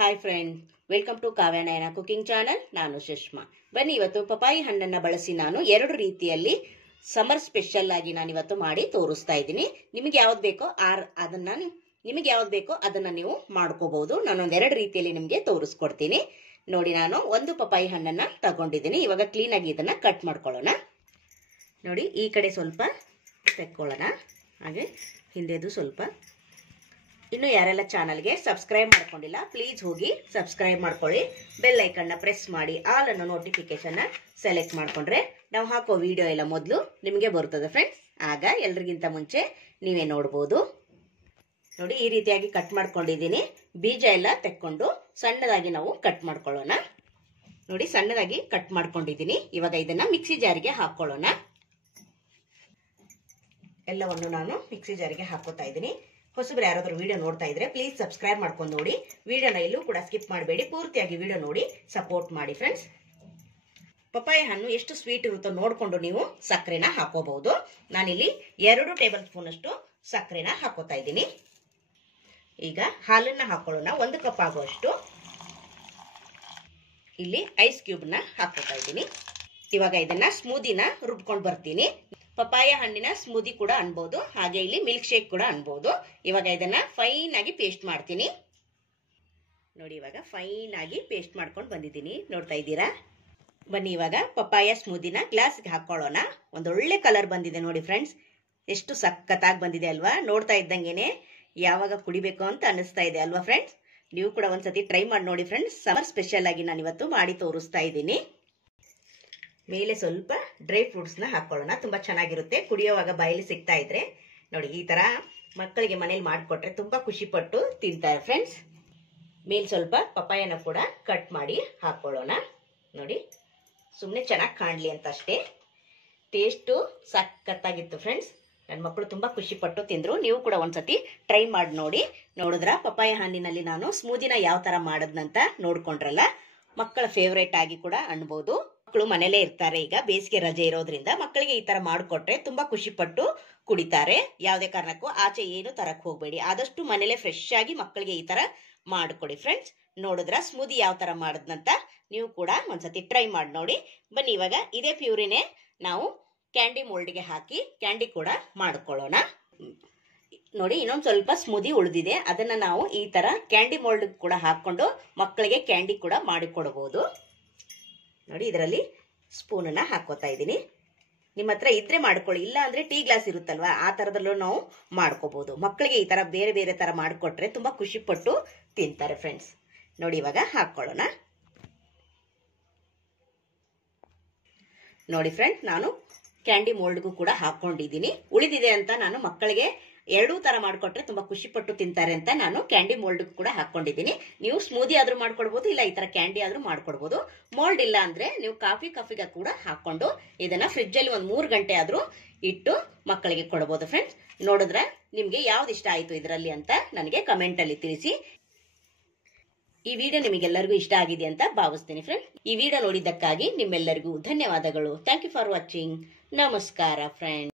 Hi friend, welcome to Kavya Nayana cooking channel. ನಾನು ಸುಷ್ಮಾ. ಬನ್ನಿ, ಇವತ್ತು ಪಪಾಯಿ ಹಣ್ಣನ್ನ ಬಳಸಿ ನಾನು ಎರಡು ರೀತಿಯಲ್ಲಿ ಸಮರ್ ಸ್ಪೆಷಲ್ ಆಗಿ ನಾನು ಇವತ್ತು ಮಾಡಿ ತೋರಿಸ್ತಾ ಇದ್ದೀನಿ. ನಿಮಗೆ ಯಾವ್ದು ಬೇಕೋ ಅದನ್ನ ನೀವು ಮಾಡ್ಕೋಬಹುದು. ನಾನೊಂದ್ ಎರಡು ರೀತಿಯಲ್ಲಿ ನಿಮ್ಗೆ ತೋರಿಸ್ಕೊಡ್ತೀನಿ. ನೋಡಿ, ನಾನು ಒಂದು ಪಪಾಯಿ ಹಣ್ಣನ್ನ ತಗೊಂಡಿದ್ದೀನಿ. ಇವಾಗ ಕ್ಲೀನ್ ಆಗಿ ಇದನ್ನ ಕಟ್ ಮಾಡ್ಕೊಳ್ಳೋಣ. ನೋಡಿ, ಈ ಕಡೆ ಸ್ವಲ್ಪ ತೆಕ್ಕೊಳ್ಳೋಣ, ಹಾಗೆ ಹಿಂದೆದು ಸ್ವಲ್ಪ. ಇನ್ನು ಯಾರೆಲ್ಲ ಚಾನಲ್ಗೆ ಸಬ್ಸ್ಕ್ರೈಬ್ ಮಾಡ್ಕೊಂಡಿಲ್ಲ, ಪ್ಲೀಸ್ ಹೋಗಿ ಸಬ್ಸ್ಕ್ರೈಬ್ ಮಾಡ್ಕೊಳ್ಳಿ. ಬೆಲ್ ಐಕನ್ನ ಪ್ರೆಸ್ ಮಾಡಿ ಆಲ್ ಅನ್ನೋ ನೋಟಿಫಿಕೇಶನ್ ಸೆಲೆಕ್ಟ್ ಮಾಡ್ಕೊಂಡ್ರೆ ನಾವು ಹಾಕೋ ವಿಡಿಯೋ ಎಲ್ಲ ಮೊದಲು ನಿಮಗೆ ಬರ್ತದೆ ಫ್ರೆಂಡ್ಸ್. ಆಗ ಎಲ್ರಿಗಿಂತ ಮುಂಚೆ ನೀವೇ ನೋಡ್ಬೋದು. ನೋಡಿ, ಈ ರೀತಿಯಾಗಿ ಕಟ್ ಮಾಡ್ಕೊಂಡಿದ್ದೀನಿ. ಬೀಜ ಎಲ್ಲ ತೆಕ್ಕೊಂಡು ಸಣ್ಣದಾಗಿ ನಾವು ಕಟ್ ಮಾಡ್ಕೊಳ್ಳೋಣ. ನೋಡಿ, ಸಣ್ಣದಾಗಿ ಕಟ್ ಮಾಡ್ಕೊಂಡಿದ್ದೀನಿ. ಇವಾಗ ಇದನ್ನ ಮಿಕ್ಸಿ ಜಾರಿಗೆ ಹಾಕೊಳ್ಳೋಣ. ಎಲ್ಲವನ್ನು ನಾನು ಮಿಕ್ಸಿ ಜಾರಿಗೆ ಹಾಕೋತಾ ಇದ್ದೀನಿ. ಹೊಸಬ್ರು ಯಾರಾದ್ರೂ ವಿಡಿಯೋ ನೋಡ್ತಾ ಇದ್ರೆ ಪ್ಲೀಸ್ ಸಬ್ಸ್ಕ್ರೈಬ್ ಮಾಡ್ಕೊಂಡು ನೋಡಿ. ವಿಡಿಯೋನ ಎಲ್ಲೂ ಕೂಡ ಸ್ಕಿಪ್ ಮಾಡಬೇಡಿ, ಪೂರ್ತಿಯಾಗಿ ವಿಡಿಯೋ ನೋಡಿ ಸಪೋರ್ಟ್ ಮಾಡಿ ಫ್ರೆಂಡ್ಸ್. ಪಪಾಯಿ ಹಣ್ಣು ಎಷ್ಟು ಸ್ವೀಟ್ ಇರುತ್ತೋ ನೋಡ್ಕೊಂಡು ನೀವು ಸಕ್ಕರೆನ ಹಾಕೋಬಹುದು. ನಾನಿಲ್ಲಿ 2 ಟೇಬಲ್ ಸ್ಪೂನ್ ಅಷ್ಟು ಸಕ್ಕರೆನ ಹಾಕೋತಾ ಇದ್ದೀನಿ. ಈಗ ಹಾಲನ್ನ ಹಾಕೊಳ್ಳೋಣ. 1 ಕಪ್ ಆಗುವಷ್ಟು. ಇಲ್ಲಿ ಐಸ್ ಕ್ಯೂಬ್ ನ ಹಾಕೋತಾ ಇದ್ದೀನಿ. ಇವಾಗ ಇದನ್ನ ಸ್ಮೂದಿನ ರುಬ್ಕೊಂಡು ಬರ್ತೀನಿ. ಪಪಾಯ ಹಣ್ಣಿನ ಸ್ಮೂದಿ ಕೂಡ ಅನ್ಬಹುದು, ಹಾಗೆ ಇಲ್ಲಿ ಮಿಲ್ಕ್ ಶೇಕ್ ಕೂಡ ಅನ್ಬಹುದು. ಇವಾಗ ಇದನ್ನ ಫೈನ್ ಆಗಿ ಪೇಸ್ಟ್ ಮಾಡ್ತೀನಿ. ನೋಡಿ, ಇವಾಗ ಫೈನ್ ಆಗಿ ಪೇಸ್ಟ್ ಮಾಡ್ಕೊಂಡು ಬಂದಿದ್ದೀನಿ, ನೋಡ್ತಾ ಇದ್ದೀರಾ. ಬನ್ನಿ, ಇವಾಗ ಪಪಾಯ ಸ್ಮೂದಿನ ಗ್ಲಾಸ್ಗೆ ಹಾಕೊಳ್ಳೋಣ. ಒಂದೊಳ್ಳೆ ಕಲರ್ ಬಂದಿದೆ ನೋಡಿ ಫ್ರೆಂಡ್ಸ್, ಎಷ್ಟು ಸಖತ್ತಾಗಿ ಬಂದಿದೆ ಅಲ್ವಾ. ನೋಡ್ತಾ ಇದ್ದಂಗೆನೆ ಯಾವಾಗ ಕುಡಿಬೇಕು ಅಂತ ಅನಿಸ್ತಾ ಇದೆ ಅಲ್ವಾ ಫ್ರೆಂಡ್ಸ್. ನೀವು ಕೂಡ ಒಂದ್ಸತಿ ಟ್ರೈ ಮಾಡಿ ನೋಡಿ ಫ್ರೆಂಡ್ಸ್. ಸಮರ್ ಸ್ಪೆಷಲ್ ಆಗಿ ನಾನು ಇವತ್ತು ಮಾಡಿ ತೋರಿಸ್ತಾ ಇದ್ದೀನಿ. ಮೇಲೆ ಸ್ವಲ್ಪ ಡ್ರೈ ಫ್ರೂಟ್ಸ್ ನ ಹಾಕೊಳ್ಳೋಣ. ತುಂಬಾ ಚೆನ್ನಾಗಿರುತ್ತೆ, ಕುಡಿಯೋವಾಗ ಬಾಯಲ್ಲಿ ಸಿಗ್ತಾ ಇದ್ರೆ. ನೋಡಿ, ಈ ತರ ಮಕ್ಕಳಿಗೆ ಮನೇಲಿ ಮಾಡಿಕೊಟ್ರೆ ತುಂಬಾ ಖುಷಿ ಪಟ್ಟು ತಿಂತಾರೆ ಫ್ರೆಂಡ್ಸ್. ಮೇಲೆ ಸ್ವಲ್ಪ ಪಪಾಯನ ಕೂಡ ಕಟ್ ಮಾಡಿ ಹಾಕೊಳ್ಳೋಣ. ನೋಡಿ, ಸುಮ್ಮನೆ ಚೆನ್ನಾಗಿ ಕಾಣ್ಲಿ ಅಂತ ಅಷ್ಟೇ. ಟೇಸ್ಟು ಸಖತ್ತಾಗಿತ್ತು ಫ್ರೆಂಡ್ಸ್. ನನ್ನ ಮಕ್ಕಳು ತುಂಬಾ ಖುಷಿ ಪಟ್ಟು ತಿಂದ್ರು. ನೀವು ಕೂಡ ಒಂದ್ಸತಿ ಟ್ರೈ ಮಾಡಿ ನೋಡಿ. ನೋಡಿದ್ರ ಪಪಾಯ ಹಣ್ಣಿನಲ್ಲಿ ನಾನು ಸ್ಮೂದಿನ ಯಾವ ತರ ಮಾಡದ್ನಂತ ನೋಡ್ಕೊಂಡ್ರಲ್ಲ. ಮಕ್ಕಳ ಫೇವ್ರೇಟ್ ಆಗಿ ಕೂಡ ಅನ್ಬೋದು. ಮಕ್ಕಳು ಮನೇಲೇ ಇರ್ತಾರೆ, ಈಗ ಬೇಸಿಗೆ ರಜೆ ಇರೋದ್ರಿಂದ ಮಕ್ಕಳಿಗೆ ಈ ತರ ಮಾಡಿಕೊಟ್ರೆ ತುಂಬಾ ಖುಷಿ ಪಟ್ಟು ಕುಡಿತಾರೆ. ಯಾವುದೇ ಕಾರಣಕ್ಕೂ ಆಚೆ ಏನು ತರಕ್ ಹೋಗ್ಬೇಡಿ. ಆದಷ್ಟು ಮನೇಲೆ ಫ್ರೆಶ್ ಆಗಿ ಮಕ್ಕಳಿಗೆ ಈ ತರ ಮಾಡ್ಕೊಡಿ ಫ್ರೆಂಡ್ಸ್. ನೋಡಿದ್ರ ಸ್ಮೂದಿ ಯಾವ ತರ ಮಾಡದ್ನಂತ ನೀವು ಕೂಡ ಒಂದ್ಸತಿ ಟ್ರೈ ಮಾಡಿ ನೋಡಿ. ಬನ್ನಿ, ಇವಾಗ ಇದೇ ಪ್ಯೂರಿನೇ ನಾವು ಕ್ಯಾಂಡಿ ಮೋಲ್ಡ್ಗೆ ಹಾಕಿ ಕ್ಯಾಂಡಿ ಕೂಡ ಮಾಡ್ಕೊಳ್ಳೋಣ. ನೋಡಿ, ಇನ್ನೊಂದು ಸ್ವಲ್ಪ ಸ್ಮೂದಿ ಉಳಿದಿದೆ, ಅದನ್ನ ನಾವು ಈ ತರ ಕ್ಯಾಂಡಿ ಮೋಲ್ಡ್ ಕೂಡ ಹಾಕೊಂಡು ಮಕ್ಕಳಿಗೆ ಕ್ಯಾಂಡಿ ಕೂಡ ಮಾಡಿಕೊಡಬಹುದು. ನೋಡಿ, ಇದರಲ್ಲಿ ಸ್ಪೂನನ್ನ ಹಾಕೋತಾ ಇದ್ದೀನಿ. ನಿಮ್ಮ ಹತ್ರ ಇದ್ರೆ ಮಾಡ್ಕೊಳ್ಳಿ, ಇಲ್ಲ ಅಂದ್ರೆ ಟೀ ಗ್ಲಾಸ್ ಇರುತ್ತಲ್ವಾ, ಆ ತರದಲ್ಲೂ ನಾವು ಮಾಡ್ಕೋಬಹುದು. ಮಕ್ಕಳಿಗೆ ಈ ತರ ಬೇರೆ ಬೇರೆ ತರ ಮಾಡಿಕೊಟ್ರೆ ತುಂಬಾ ಖುಷಿ ಪಟ್ಟು ತಿಂತಾರೆ ಫ್ರೆಂಡ್ಸ್. ನೋಡಿ, ಇವಾಗ ಹಾಕೊಳ್ಳೋಣ. ನೋಡಿ ಫ್ರೆಂಡ್ಸ್, ನಾನು ಕ್ಯಾಂಡಿ ಮೋಲ್ಡ್ಗೂ ಕೂಡ ಹಾಕೊಂಡಿದ್ದೀನಿ. ಉಳಿದಿದೆ ಅಂತ ನಾನು ಮಕ್ಕಳಿಗೆ 2 ತರ ಮಾಡ್ಕೊಟ್ರೆ ತುಂಬಾ ಖುಷಿ ಪಟ್ಟು ತಿಂತಾರೆ ಅಂತ ನಾನು ಕ್ಯಾಂಡಿ ಮೋಲ್ಡ್ ಕೂಡ ಹಾಕೊಂಡಿದ್ದೀನಿ. ನೀವು ಸ್ಮೂದಿ ಆದ್ರೂ ಮಾಡ್ಕೊಡ್ಬೋದು, ಇಲ್ಲ ಈ ತರ ಕ್ಯಾಂಡಿ ಆದ್ರೂ ಮಾಡ್ಕೊಡ್ಬೋದು. ಮೋಲ್ಡ್ ಇಲ್ಲ ಅಂದ್ರೆ ನೀವು ಕಾಫಿಗೆ ಕೂಡ ಹಾಕೊಂಡು ಇದನ್ನ ಫ್ರಿಡ್ಜ್ ಅಲ್ಲಿ 3 ಗಂಟೆ ಆದ್ರೂ ಇಟ್ಟು ಮಕ್ಕಳಿಗೆ ಕೊಡಬಹುದು ಫ್ರೆಂಡ್ಸ್. ನೋಡಿದ್ರೆ ನಿಮ್ಗೆ ಯಾವ್ದು ಇಷ್ಟ ಆಯ್ತು ಇದರಲ್ಲಿ ಅಂತ ನನಗೆ ಕಮೆಂಟ್ ಅಲ್ಲಿ ತಿಳಿಸಿ. ಈ ವಿಡಿಯೋ ನಿಮಗೆಲ್ಲರಿಗೂ ಇಷ್ಟ ಆಗಿದೆ ಅಂತ ಭಾವಿಸ್ತೀನಿ ಫ್ರೆಂಡ್ಸ್. ಈ ವಿಡಿಯೋ ನೋಡಿದ್ದಕ್ಕಾಗಿ ನಿಮ್ಮೆಲ್ಲರಿಗೂ ಧನ್ಯವಾದಗಳು. Thank you for watching. ನಮಸ್ಕಾರ ಫ್ರೆಂಡ್ಸ್.